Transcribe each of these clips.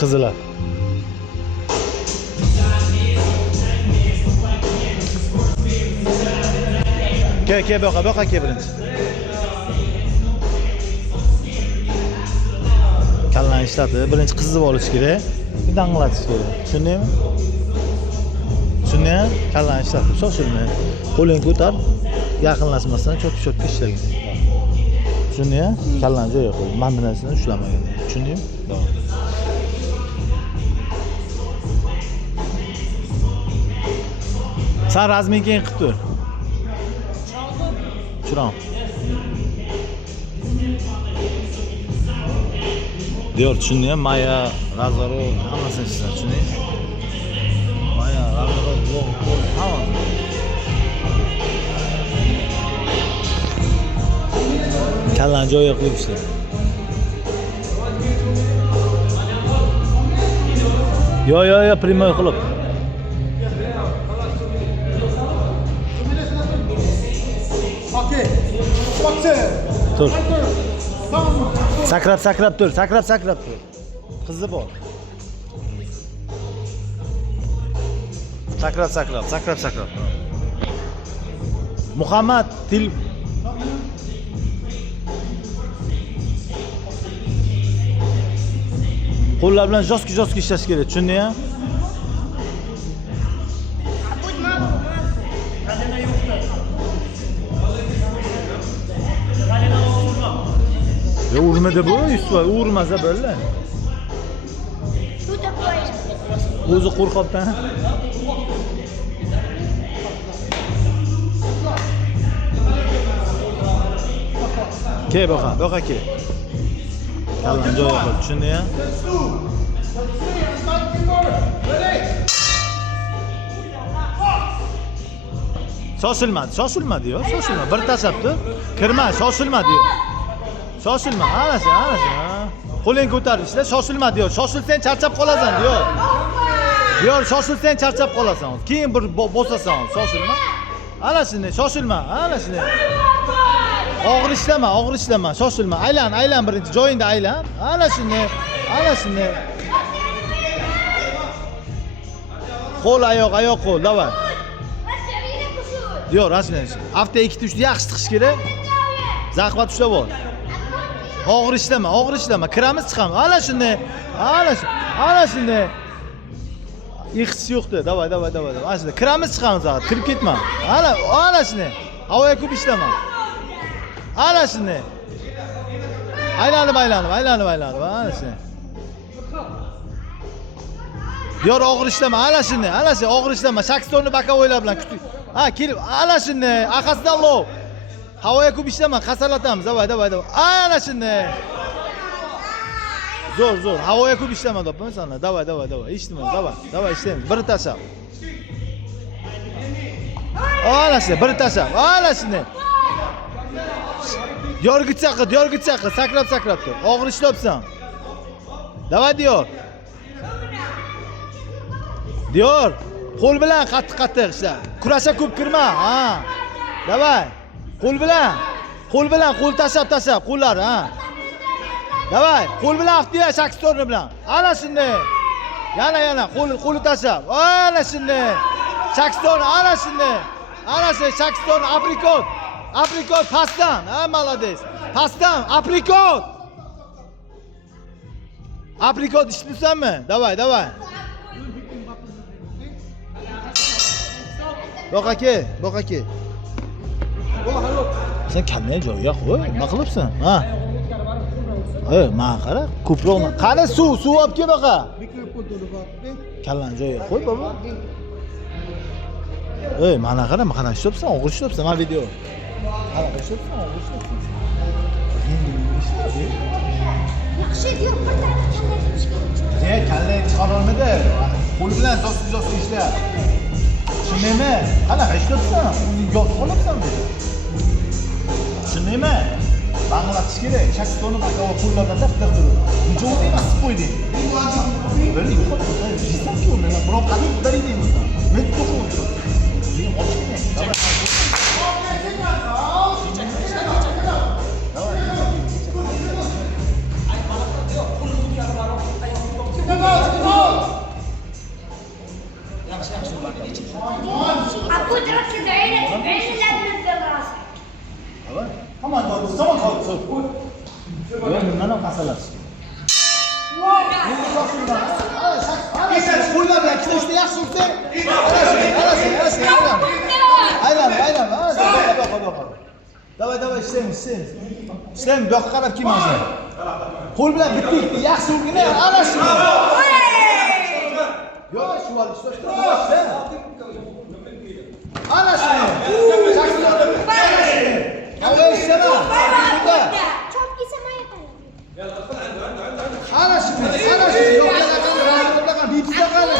Qizlar. Ke boqa ke birinchi. Kallan ishlatib, birinchi qizib olish kerak, dang'latish kerak. Tushundingmi? Tushundingmi? Kallan ishlatib, shoshilmay. Qo'lingni ko'tar, yaqinlashmasdan cho'k-cho'k ishlagin. Tushundingmi? Kallan joyiga qo'y, mandinasini ushlamagin. Tushundingmi? To'g'ri. Sen razmin keyin qilib tur. Chirom. Diyor tushundingmi? Maya, razaro, hammasini ishlar, tushundingmi? Maya, razaro, hamma. Kallan joyiga qo'yib ishlar. Yo, primoy qilib. Tur. Sakrab tur. Qizib ol. Sakrab. Muhammad til qo'llar bilan joski ishlash kerak, tushundingmi? Ya urmada bu, üstüne urmasa böyle. O'zi qo'rqobdan. Ke boqa ke. Kallan joyiga qo'y, tushundingmi? Shoshilma diyor. Bir tashabdi. Kirma, shoshilma diyor. Shoshilma, ana shu. Qo'lingni ko'tar ishla, shoshilma diyor. Shoshilsang charchab qolasan diyor. Shoshilsang charchab qolasan. Keyin bir bo'sasan, shoshilma. Ana shuni, shoshilma, ana shuni. Og'ir ishlama, shoshilma. Aylan birinchi joyingda aylan. Ana shuni. Qo'l, oyoq, qo'l, davay. Diyor, rasman. Hafta 2-3 yaxshi chiqish kerak. Zaqvat ushlab ol. Og'ir ishlama. Kiramiz chiqamiz. Ana shuni. Iqtis yo'qdi. Davay. Ana shuni. Kiramiz chiqamiz hozir. Kirib ketma. Ana shuni. Havoga ko'p ishlama. Ana shuni. Aylanib. Ana shuni. Diyor og'ir ishlama. Ana shuni. Og'ir ishlama. Shakstorni bokovoylar bilan kutib. Kelib. Ana shuni. Orqasidan lov. Havoga ko'p ishlama, qasalatamiz. Davay. Ana shuni. Zo'r. Havoga ko'p ishlama dopman sana. Davay. Eshitdim, davay ishlaymiz. Bir tashab. Ana shuni, bir tashab. Ana shuni. Yorgitsa qil, sakrab tur. Og'ir ishlabsan. Davay diyor. Qo'l bilan qattiq ishla. Kurasha ko'p kirma, Davay. Qo'l bilan qo'l tashab qo'llar, Davay, qo'l bilan aftiya shakstorni bilan. Ana shunday. Yana qo'li tashab. Ana shunday. Shakstorni, ana shunday. Ana shu shakstorni aprikot pastdan. Молодец. Pastdan aprikot. Aprikot ishlaysanmi? Davay. Boqa ke. Sen kamdan joyiga qo'y, nima qilibsan? Men qara, ko'proqni. Qani suv olib kel boqa. Kallan joyiga qo'y, bobo. Mana qara, qana ishlayapsan, og'ir ishlayapsan, men video. Qana ishlayapsan, og'ir ishlayapsan. Yaxshi diyor, bir tarafdan kallay chiqara olmadi. Qo'l bilan so'z ishla. Tushundingmi? Qana ishlayapsan? O'zing yotib qolyapsan dedi. Tushundingmi? Anglatish kerak. Shaksoni bu qo'llardan daftar turib. Mijoz emas qo'yding. Böyle yo'qotib qo'ysa, bizdanki unda birov qadam qiladi deymiz. Men to'xtab o'tiribman. Men ochgina. قدرة العين لازم الدراسة. Tamam kaldı. Yok bundan da kasalar. Qo'ylar bilan ikkita uchta yaxshi ursa, aylan. Давай, ishlaymiz. Ishlaymiz, bu yoqqa qarab kelmaymiz. Qo'l bilan bitta yaxshi urgina, ana shu. Yo'q, shu olib ishlashtiramiz. Ana shu. Avval ishlama. Çok ise mayapalım. Ana shu. Yo'qlar bipsa qani.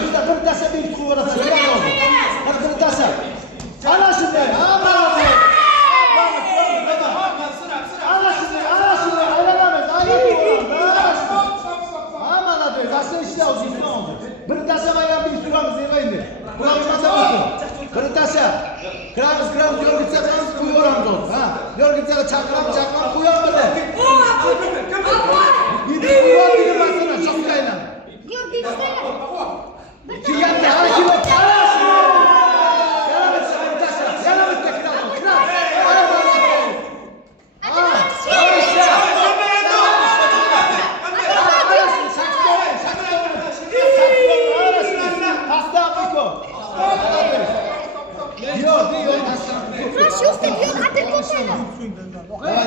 Bipsa bir tasa bir qo'yarasiz. Bir tasa. Ana shunday. Ana shunday. Bir tasa bayram bir suramiz emaydi. Bir tasa. Kiramiz, yorgitsa qilamiz, qo'yaveramiz hozir. Ha, yorgitsa chaqiramiz, qo'yamiz. Bir qo'yadigan masala cho'qqaylan. Yok işte. Kiyapti, hali kiyapti.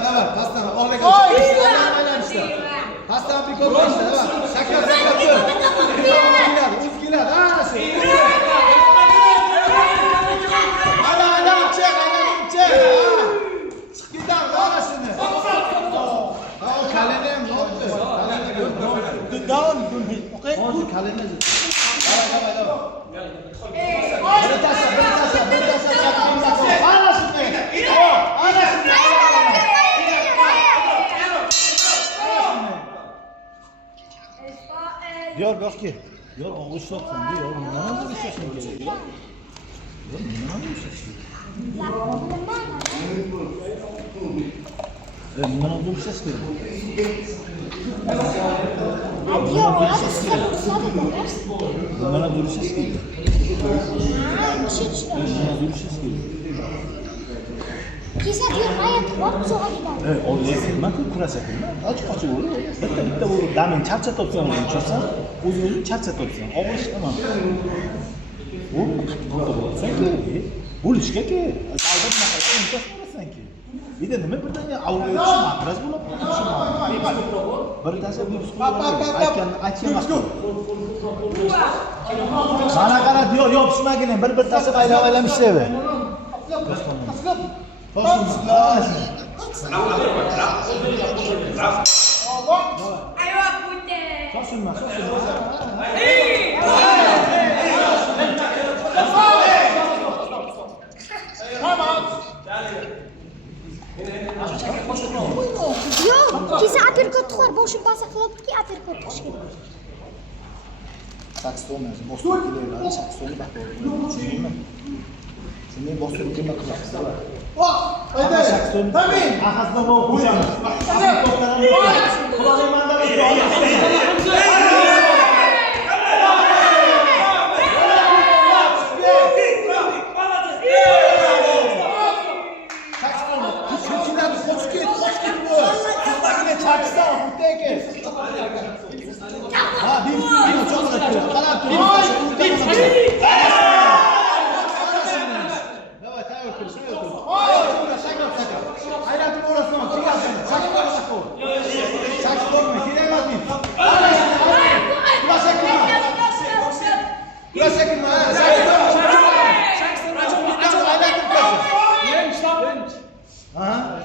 Давай, пастана, оғлега. Пастана прикол işte, давай. Şaka. Uzkiler, ana şu. Aynen, çek. Çık gidelim, ana şunu. Kalene ne oldu? Down, okay? Oldu kalene. Давай. Bir taşa. Ana şunu. Diyor bak ki, diyor oğuz soksun diyor, bundan bir şey gerekiyor. Diyor, bundan bir şey. Bundan bir şey gerekiyor. Diyor, ya sabır. Bundan bir şey gerekiyor. Bundan bir şey gerekiyor. Kisa diyor hayat var mı soğukta? Evet, o lezzetli kurasa kılma. Açık olur. Bitta bu damin charchatibsan, uchursan, o'zing charchatibsan. Og'ir ish emas. Bu qattiq bo'lsa-ki, bo'lishga-ki, albatta bunaqa imkoniyat bo'lasan-ki. Endi nima birdan avliyo matras bo'lib, bir tasa bir aytgan. Mana qara diyor, yopishmagin, bir tasa baylab ishlaydi. Ayva bunde. Şaşırma. Yok, kisa aperkot var, boşun basa kılıp ki aperkot çıkıyor. Sakston yazı, boston gidiyorlar, saksonu bak. Şimdi boston girme kılapsın. Haydi. Tabii. Ahasına bol koyacağız. Kulağın mandalı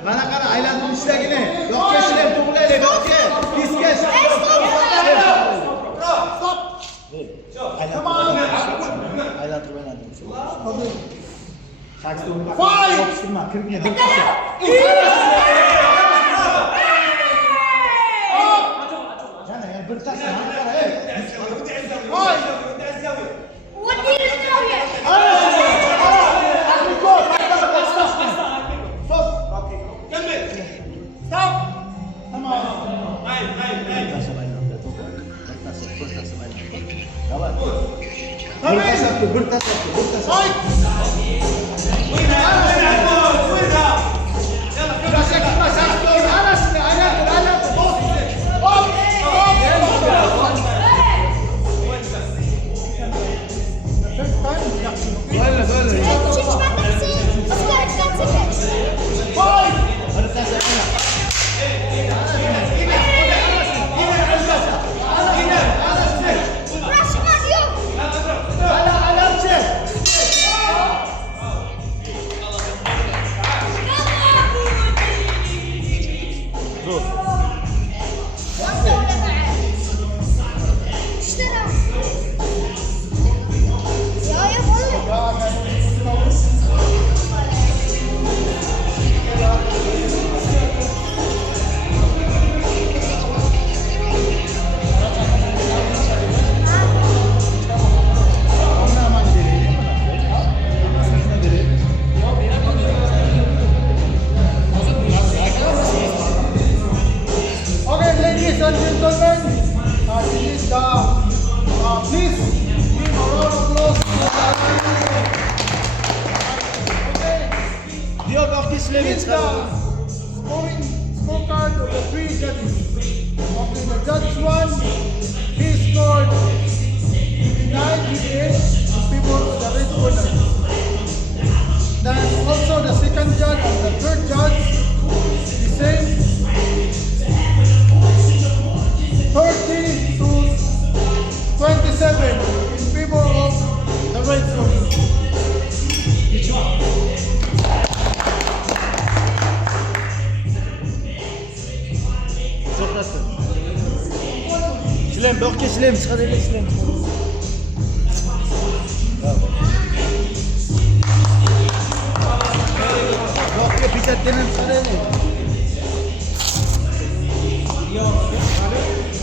Bana qara aylantirib ishlagini. Yo'qqa ishlab to'g'rilaylik. Yo'qqa diska. Stop. Aylantirib. Fight! Yopishtirma, kirgina bir tasa. Yana bir tasa. Fight! What do you know here? Stop! Tamam. Bir tasa. Fight! Okay, ladies and gentlemen, this is the please give a round of applause. Okay, Diyor bak şey pislemeyin. uh, Şey this is the scorecard of the three judges. Okay, the judge one, he scored 98 in favor of the red corner. Then also the second judge and the third judge, the same. 30 to 27 in favor of the red zone. To'xtatsin. Silem, bokka silem chiqaraylik silem. Bokka pikatdan ham chiqaraylik.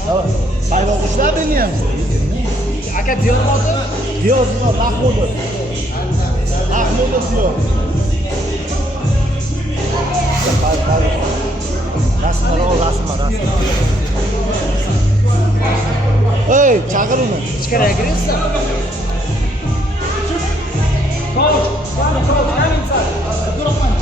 Davay. Sayvoq ushladingmi ham? Aka Diyor oldi. Diyor, Mahmudov. Mahmudov Diyor. Rasmlar ol, rasmlar. Hey, chaqir uni. Ichkariga kirasizmi? Coach, come inside. Abdurrahman.